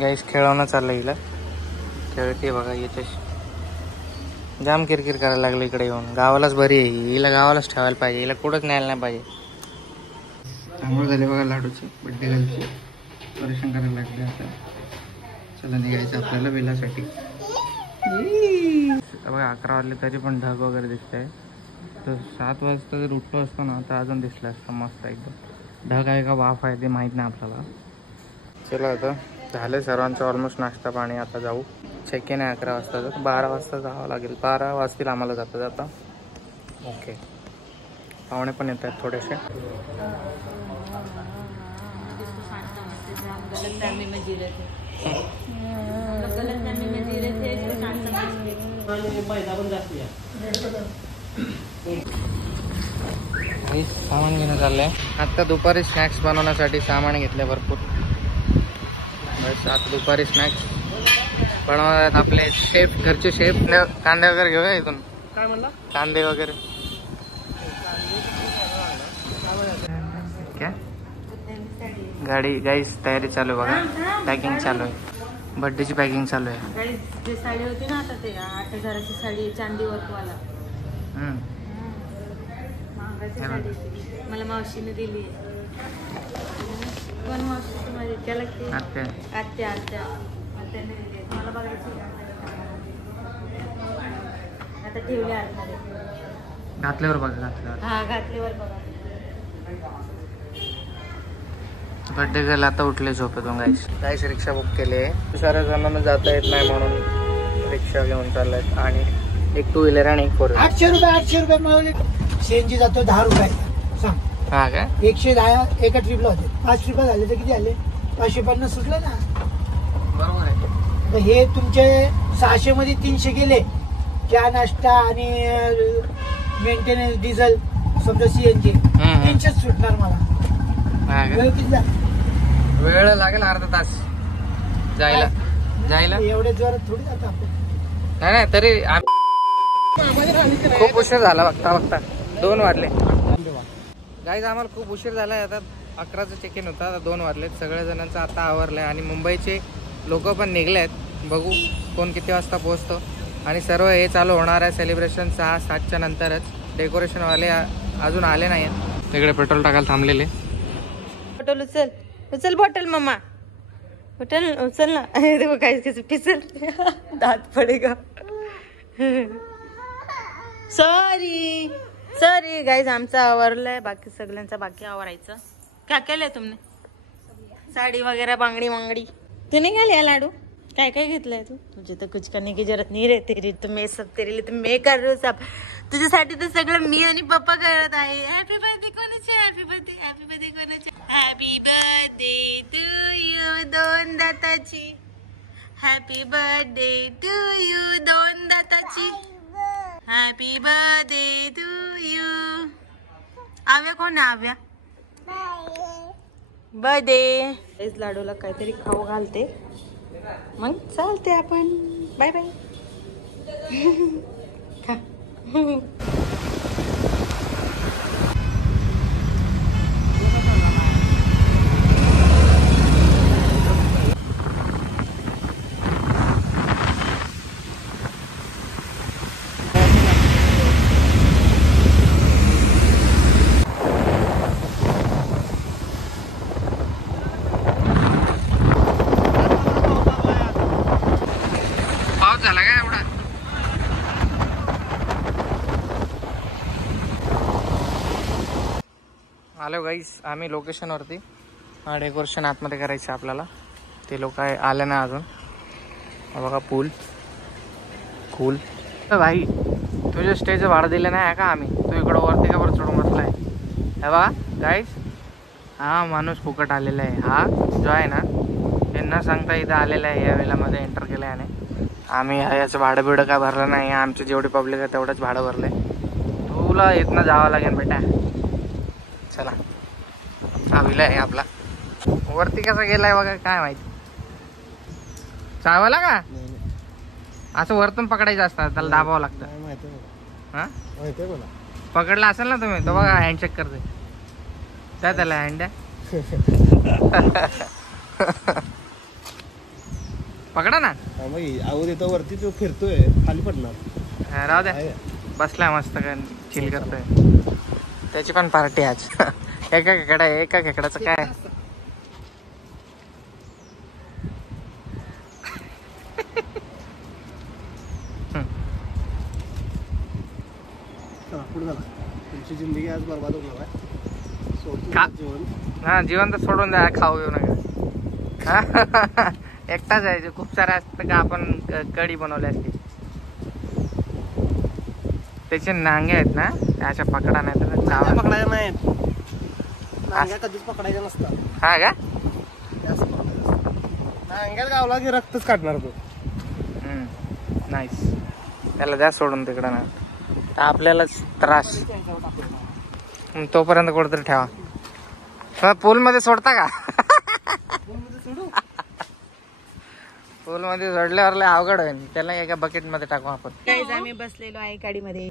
गाईस खेळवणं चाललं हिला, खेळते बघा याच्याशी. जाम किरकिर करायला लागलं इकडे येऊन. गावालाच बरी आहे हिला, गावालाच ठेवायला पाहिजे हिला, कुठंच न्यायला नाही पाहिजे. आंघोळ झाले बघा लाडूची, बड्डे दिवशी परेशान करायला लागले. आता चला निघायचं आपल्याला वेलासाठी. बघा 11 वाजले तरी पण ढग वगैरे दिसत आहे. तर 7 वाजता जर उठलो असतो ना तर अजून दिसलं असतं मस्त एकदम. ढग आहे का वाफ आहे ते माहीत नाही आपल्याला. चला आता झालं सर्वांचं ऑलमोस्ट नाश्ता पाणी. आता जाऊ, चेक इन आहे 11 वाजता, तर 12 वाजता जावं लागेल. 12 वाजतील आम्हाला जाता जाता. ओके, पाहुणे पण येत आहेत थोडेसे. सामान घेणं चाललंय. आता दुपारी स्नॅक्स बनवण्यासाठी सामान घेतले भरपूर. आता दुपारी स्नॅक्स बनवतात आपले शेफ, घरचे शेफ. कांदे वगैरे घेऊया इथून. काय म्हणला? कांदे वगैरे क्या गाडी गाईस तयारी चालू आहे बघा. पॅकिंग चालू आहे, बर्थडेची पॅकिंग चालू आहे. जे साडी होती ना आता ते 8,000ची साडी, चांदी वर्कवाला. महागाची साडी मला मावशीने दिली. कोण मावशी? माझी त्याला आत्या आत्या आत्याने दिली. मला बघायची आता ठेवली आतमध्ये. घातल्यावर बघा, घातल्यावर. हा घातल्यावर बघा. बर्थडे गर्ल आता उठले झोपेतून. गाईस रिक्षा बुक केली आहे. साऱ्या जणांना जाता येत नाही म्हणून रिक्षा घेऊन चाललाय. आणि एक 2 व्हीलर आणि एक 4 व्हीलर. 800 रुपये मिळवले. सीएनजी जातो 10 रुपये. सांग. हा का? 110 एका ट्रिपला होते. 5 रुपये झाले तर किती झाले? 550 सुटले ना. बरोबर आहे. तर हे तुमचे 600 मध्ये 300 गेले. चहा नाश्ता आणि मेंटेनन्स डिझेल समजा सीएनजी 300 सुटणार मला. वेळ किती झाला? वेळ लागेल अर्धा तास जायला. एवढ्या जोरात थोडी जातो आपण. नाही तरी खूप उशीर झाला. बघता 2 वाजले. गाईज आम्हाला खूप उशीर झाला. आता 11चं चेक इन होता, आता 2 वाजलेत. सगळ्या जणांचं आता आवरलंय आणि मुंबईचे लोक पण निघले आहेत. बघू कोण किती वाजता पोहोचतो. आणि सर्व हे चालू होणार आहे सेलिब्रेशन 6-7च्या नंतरच. डेकोरेशनवाले अजून आले नाही आहेत. तिकडे पेट्रोल टाकायला थांबलेले. बॉटल उचल बॉटल मम्मा, बॉटल उचल ना. देखो काय कैसे फिसल, दात पडेगा. सॉरी गाईज, आमचं आवरलंय. बाकी सगळ्यांचा बाकी आवरायचं. क्या केलंय तुमने? साडी वगैरे, बांगडी वांगडी. तू नाही घाली लाडू? काय काय घेतलंय तू? तुझे तर कुछ करने की जरूरत नाही रे. तेरी तो मैं सब तेरे लिए तो मैं कर रही हूँ सब. तुझ्यासाठी तर सगळं मी आणि पप्पा करत आहे. हॅपी बर्थडे कोणाचे? हॅपी बर्थडे कोणाचे? हॅपी बर्थडे टू यू 2 दाताची. हॅपी बर्थडे टू यू 2 दाताची. Happy birthday to you. Aavya कोण? आव्या बर्थडे. तेच लाडूला काहीतरी खाऊ घालते, मग चालते आपण. Bye bye. आलो गाईस आम्ही लोकेशनवरती. डेकोरेशन आतमध्ये करायचं आपल्याला. ते लोक आले ना अजून. बघा पूल कूल. भाई तुझ्या स्टेचं भाडं दिलं नाही आहे का आम्ही? तू इकडं वरती का बरं चढून बसलाय? हे बघा गाईस, हा माणूस फुकट आलेला आहे. हा जो आहे ना, हे न सांगता इथं आलेला आहे. या वेळामध्ये एंटर केलं आहे. आणि आम्ही याचं भाडं बिडं काय भरलं नाही. आमची जेवढी पब्लिक आहे तेवढंच भाडं भरलं आहे. तुला इथनं जावं लागेल बेटा. चला, हा विला आहे आपला. वरती कसा गेलाय बघा, काय माहिती. चावाला का असं वरतून पकडायचं असतं, त्याला दाबावं लागतं. हा पकडला असेल ना तुम्ही, तो बघा हँडशेक करते. काय त्याला हँड पकडा ना. आवाज येतो वरती, तो फिरतोय खाली पडणार. राहू द्या, बसलाय मस्त चिल करतोय. त्याची पण पार्टी आज. एका खेकड्याचं काय. तुमची जिंदगी आज बरबाद होणार आहे. हा, जीवन तर सोडून द्या, खाऊ येऊ नका. एकटाच आहे. खूप सारे असतं का आपण कढी बनवली असते. त्याचे नांगे आहेत ना, त्याच्या पकडा नाही तर पकडायला नाहीत. कधीच पकडायचं नसतं. हा का. नांग्याला गावला की रक्तच काढणार तो. नाईस. त्याला द्या सोडून तिकडं ना, आपल्यालाच त्रास. तोपर्यंत कुठेतरी ठेवा. पूल मध्ये सोडता का. पूल मध्ये सोडल्यावर लय अवघड होईल. त्याला एका बकेट मध्ये टाकू आपण. गाईज आम्ही बसलेलो आहे गाडीमध्ये.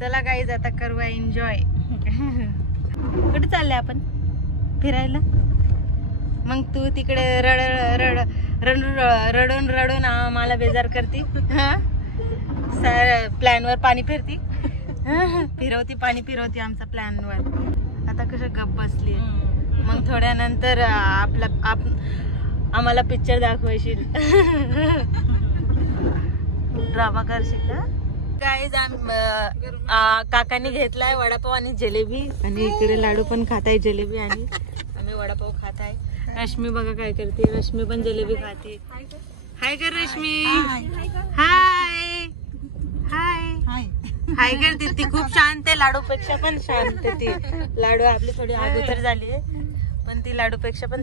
चला गाईज आता करूया एन्जॉय. कुठे चालले आपण फिरायला. मग तू तिकडे रडून मला बेजार करती. प्लॅन वर पाणी फिरती. फिरवती पाणी फिरवती आमचा प्लॅन वर. आता कसं गप बसली. मग थोड्यानंतर आम्हाला पिक्चर दाखवायशील. ड्रामा करशील का गाईज. काकांनी घेतलाय वडापाव आणि जलेबी, आणि इकडे लाडू पण खाताय जलेबी, आणि आम्ही वडापाव खाताय. रश्मी बघा काय करते. रश्मी पण जलेबी खाते. हाय कर रश्मी. हाय हाय हाय करते. ती खूप शांत आहे. लाडूपेक्षा पण शांत ती. लाडू आपली थोडी अगोदर झाली आहे, पण ती लाडूपेक्षा पण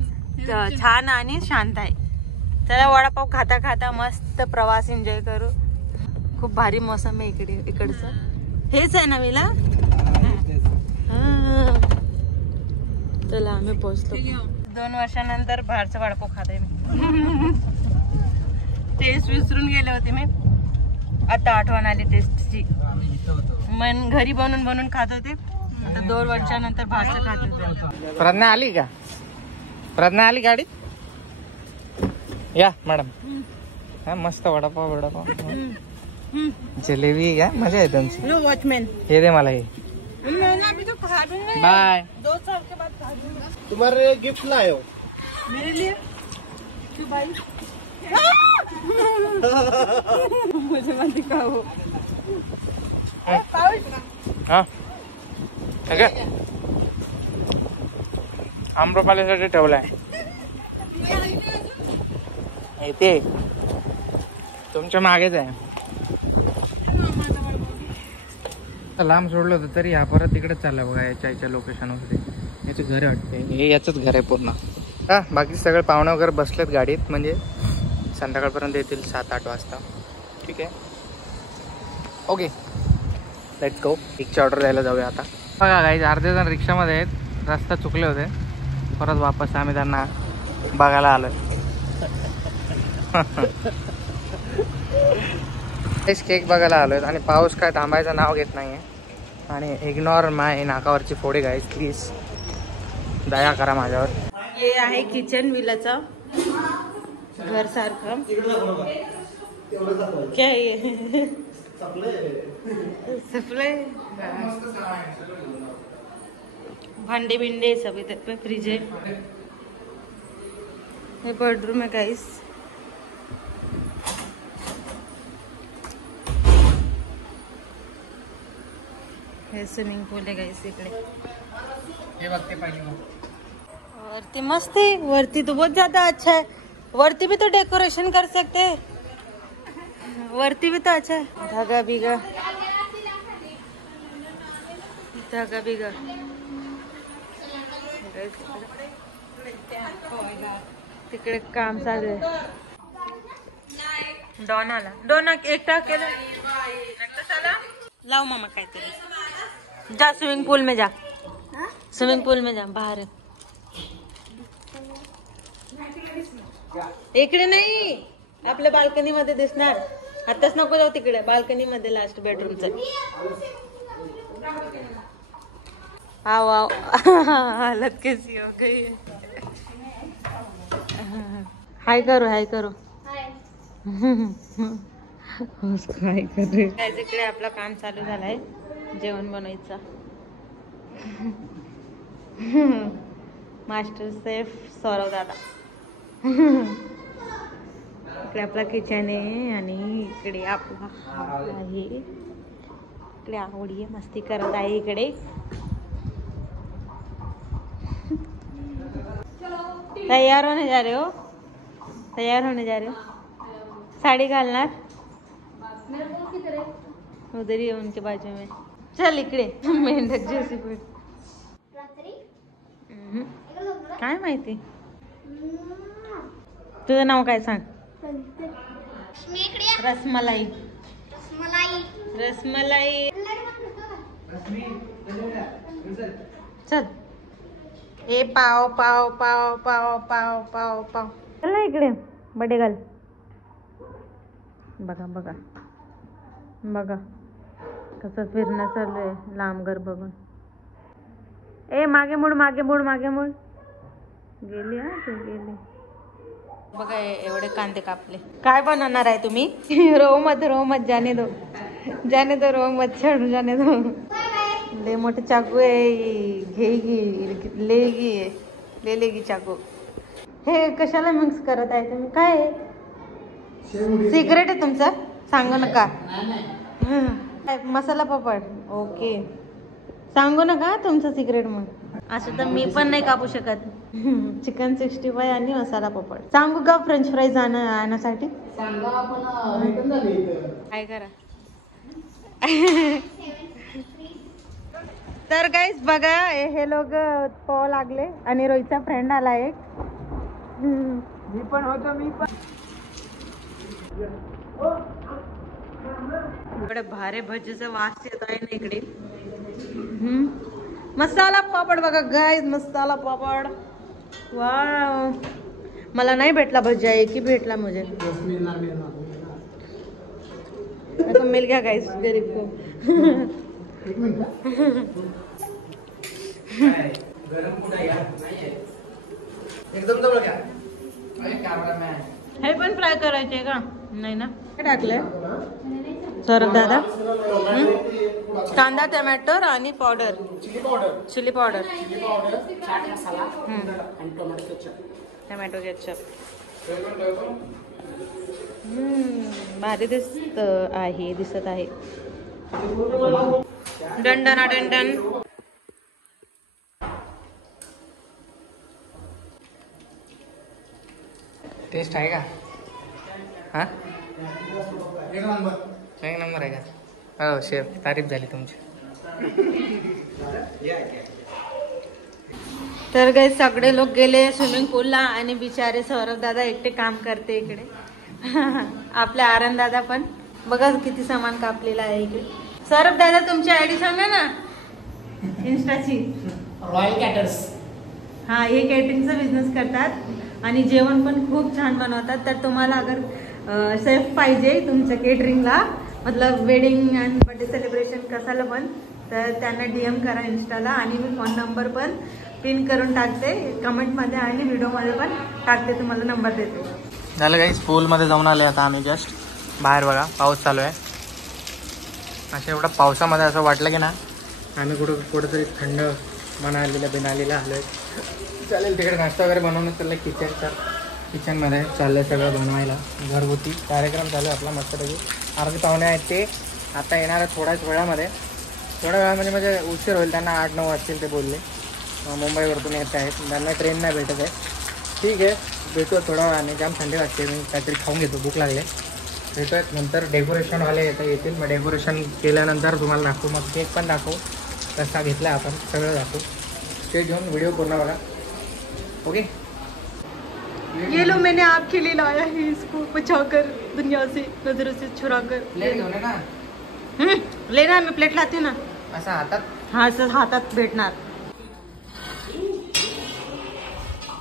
छान आणि शांत आहे. चला वडापाव खाता खाता मस्त प्रवास एन्जॉय करू. खूप भारी मोसम आहे इकडचं. हेच आहे ना विला. चला आम्ही पोहोचलो. 2 वर्षानंतर बाहेरचा वडापाव खाते मी. टेस्ट विसरून गेले होते मी. आता आठवण आली टेस्टची. मन घरी बनवून खात होते. आता 2 वर्षानंतर बाहेरचं खात होते. प्रज्ञा आली का. प्रज्ञा आली गाडीत. या मॅडम. हा मस्त वडापाव जलेबी का मजा आहे तुमची. वॉचमॅन हे दे मला. हे बाय. तुम्हारे गिफ्ट लायो मेरे लिए क्यों भाई. मुझे मत दिखाओ. हा आम्रपालीसाठी ठेवलाय. ते तुमच्या मागेच आहे. लांब सोडलं होतं तरी हा परत तिकडे चालला बघा. याच्या लोकेशन वगैरे. याचे घर वाटते. हे याचंच घर आहे पूर्ण. हा बाकी सगळे पाहुणे वगैरे बसलेत गाडीत. म्हणजे संध्याकाळपर्यंत येतील 7-8 वाजता. ठीक आहे. Okay let's go. केकची ऑर्डर द्यायला जाऊया आता. बघा काही अर्धे जण रिक्षामध्ये आहेत. रस्ता चुकले होते. परत वापस आम्ही त्यांना बघायला आलोय. केक बघायला आलोय. आणि पाऊस काय थांबायचं नाव घेत नाहीये. आणि इग्नोर माय नाकावरची फोडी गाईज प्लीज. दया करा माझ्यावर. हे आहे किचन विलाचं घर सारखं. क्या आहे सप्लाय. भांडे बिंडे सब इधर पे. फ्रिज है. हे बेडरूम है गाइस. हे स्विमिंग पूल है गाइस इकडे. हे बघते पाहिजे. वरती मस्त है. वरती तो बहुत ज्यादा अच्छा है. वरती भी तो डेकोरेशन कर सकते हैं. वरती भी तो अच्छा है. धागा बिगा तिकडे काम चालू आहे. डॉन एकटा केलं. लाव मामा काहीतरी. जा स्विमिंग पूल में जा. स्विमिंग पूल में जा. बाहर इकडे नाही. आपल्या बाल्कनी मध्ये दिसणार. आताच नको जाऊ तिकडे. बाल्कनी मध्ये लास्ट बेडरूमचं. आओ आओ. हालत कैसी हो गई. हाय करो. काय करे इकडे आपलं काम चालू झालंय जेवण बनवायचं. मास्टर शेफ सौरव दादा. इकडे आपला किचन आहे आणि इकडे आपला हॉल आहे. इकडे आवडी आहे मस्ती करत आहे इकडे. तैयार होने जा रहे हो? तैयार होने जा रहे हो? साड़ी घालणार? उधर ही है उनके बाजू में. चल इकडे मेंढक जैसी पण. काय माहिती. तुझं नाव काय सांग. रसमलाई. रसमलाई. चल. ए पाव पाव पाव पाव पाव पाव पाव. चल ना इकडे बडे घाल. बघा बघा बघा कसं फिरणं चालू आहे लांब घर बघून. ए मागे मुड मागे मुड मागे मुड. गेली हा तू गेली. बघा एवढे कांदे कापले. काय बनवणार आहे तुम्ही. रो मत जाने दो रो मत छेडू जाने दो. ले मोठे चाकू आहे. घेगी लेगी चाकू. हे कशाला मिक्स करत आहे तुम्ही. काय आहे सिक्रेट आहे तुमचं. सांगू नका. मसाला पापड. ओके सांगू नका तुमचं सिक्रेट. मग असं तर मी पण नाही कापू शकत. चिकन 65 आणि मसाला पापड. सांगू का फ्रेंच फ्राईज आणण्यासाठी. काय करा. तर गाईस बघा हे लोक पोहायला लागले आणि रोहितचा फ्रेंड आला एक. मी पण होतो. मी पण इकडे भारे भजीचा वास येत आहे ना इकडे. मसाला पापड बघा गाईस. मसाला पापड. वाव मला नाही भेटला भजी. एक ही भेटला मुझे. तो मिल गया गाइस गरीब को. एकदम जवळ घ्या. हे पण फ्राय करायचे का. नाही ना. काय टाकलंय सौरभ दादा. कांदा टोमॅटो आणि powder. Chilli powder. Tomato ketchup. भारी दिसत आहे. डंडना डंडन. टेस्ट आहे का. हा एक नंबर आहे का. हो शेफ तारीफ झाली तुमची. तर काही सगळे लोक गेले स्विमिंग पूलला आणि बिचारे सौरभ दादा एकटे काम करते इकडे. आपल्या आनंद दादा पण बघा किती सामान कापलेलं आहे इकडे. सौरभ दादा तुमची आयडी सांगा ना इन्स्टाची. Royal caters. हा हे कॅटरिंगचा बिझनेस करतात आणि जेवण पण खूप छान बनवतात. तर तुम्हाला अगर सेफ पाहिजे तुमच्या केटरिंगला मतलब वेडिंग अँड बर्थडे सेलिब्रेशन कसाला पण तर त्यांना DM करा इन्स्टाला. आणि मी फोन नंबर पण पिन करून टाकते कमेंटमध्ये आणि व्हिडिओमध्ये पण टाकते. तुम्हाला नंबर देते. झालं गाईस पूलमध्ये जाऊन आले आता आम्ही जस्ट. बाहेर बघा पाऊस चालू आहे. अशा एवढा पावसामध्ये असं वाटलं की ना आम्ही कुठंतरी थंड बिनालीला आलो आहे. चालेल तिकडे नाश्ता वगैरे बनवणं चाललं. किचनमध्ये चाललं सगळं बनवायला. घरगुती कार्यक्रम चालू आहे आपला मस्तपैकी. अर्धे पाहुणे आहेत ते आता येणार आहे थोड्याच वेळामध्ये. थोड्या वेळामध्ये म्हणजे उशीर होईल. त्यांना 8-9 वाजतील ते बोलले. मुंबईवरतून येत आहेत. त्यांना ट्रेन नाही भेटत आहे. ठीक आहे भेटूया थोड्या वेळाने. जाम थंडी वाजते. मी काहीतरी खाऊन घेतो. भूक लागले. भेटूयात नंतर. डेकोरेशनवाले येतील. मग डेकोरेशन केल्यानंतर तुम्हाला दाखवू. मग केक पण दाखवू कसा घेतला आपण सगळं दाखवू. ते घेऊन व्हिडिओ पूर्ण बघा. ओके. ये लो मैंने आपके लिए लाया है इसको बचाकर दुनिया से नजरों से छुड़ाकर. प्लेट घेऊन ये ना. लेना मी प्लेट लाते ना. असं हातात. हा सर हातात भेटणार.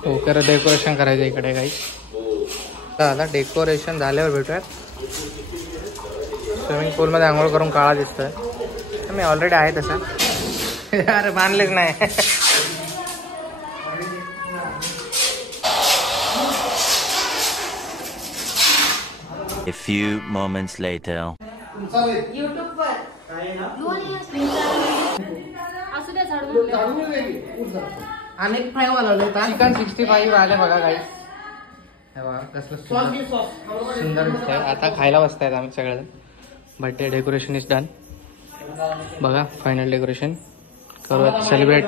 ओके डेकोरेशन करायचं इकडे काही. आता डेकोरेशन झाल्यावर भेटूयात. स्विमिंग पूलमध्ये आंघोळ करून काळा दिसतोय. मी ऑलरेडी आहे तसा. अरे मानलेच नाही. A few moments later. YouTube वर असू द्या झाडून अनेक फ्राय वाढवले चिकन 65 आले बघा गाईस. हे बघा कसलं सुंदर दिसतंय. आता खायला बसतायत आम्ही सगळे. Birthday decoration is done. बघा फायनल डेकोरेशन करूयात सेलिब्रेट.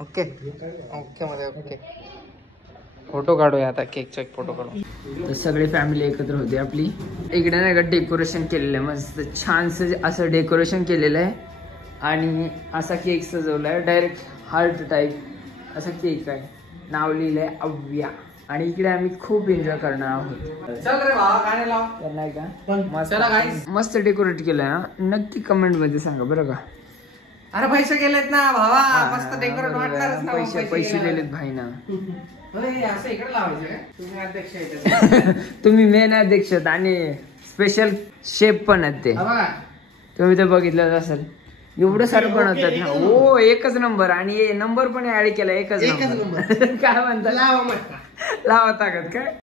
ओके ओके मध्ये ओके. फोटो काढूया आता. केकचा एक फोटो काढू. तर सगळी फॅमिली एकत्र होती आपली. इकडे नाही का डेकोरेशन केलेलं आहे मस्त छानसं असं डेकोरेशन केलेलं आहे. आणि असा केक सजवलाय डायरेक्ट हार्ट टाईप असा केक आहे. नाव लिहिलंय अव्या. आणि इकडे आम्ही खूप एन्जॉय करणार आहोत. चल रे भावा गाणे लाव. तर नाही का चला गाईस. मस्त डेकोरेट केलंय हा. नक्की कमेंट मध्ये सांगा बरं का. अरे पैसे गेलेत ना भावा. मस्त डेकोरेट वाटणारच ना. पैसे दिलेत भाई ना. असं इकडे लावायचं काय. तुम्ही अध्यक्ष आहेत. तुम्ही मेन अध्यक्ष आणि स्पेशल शेफ पण आहेत ते. बघा तुम्ही ते बघितलं असेल. एवढं सारं बनवतात ना. हो एकच नंबर. आणि नंबर पण ऍड केला एकच नंबर. काय म्हणतात लावा ताकद काय.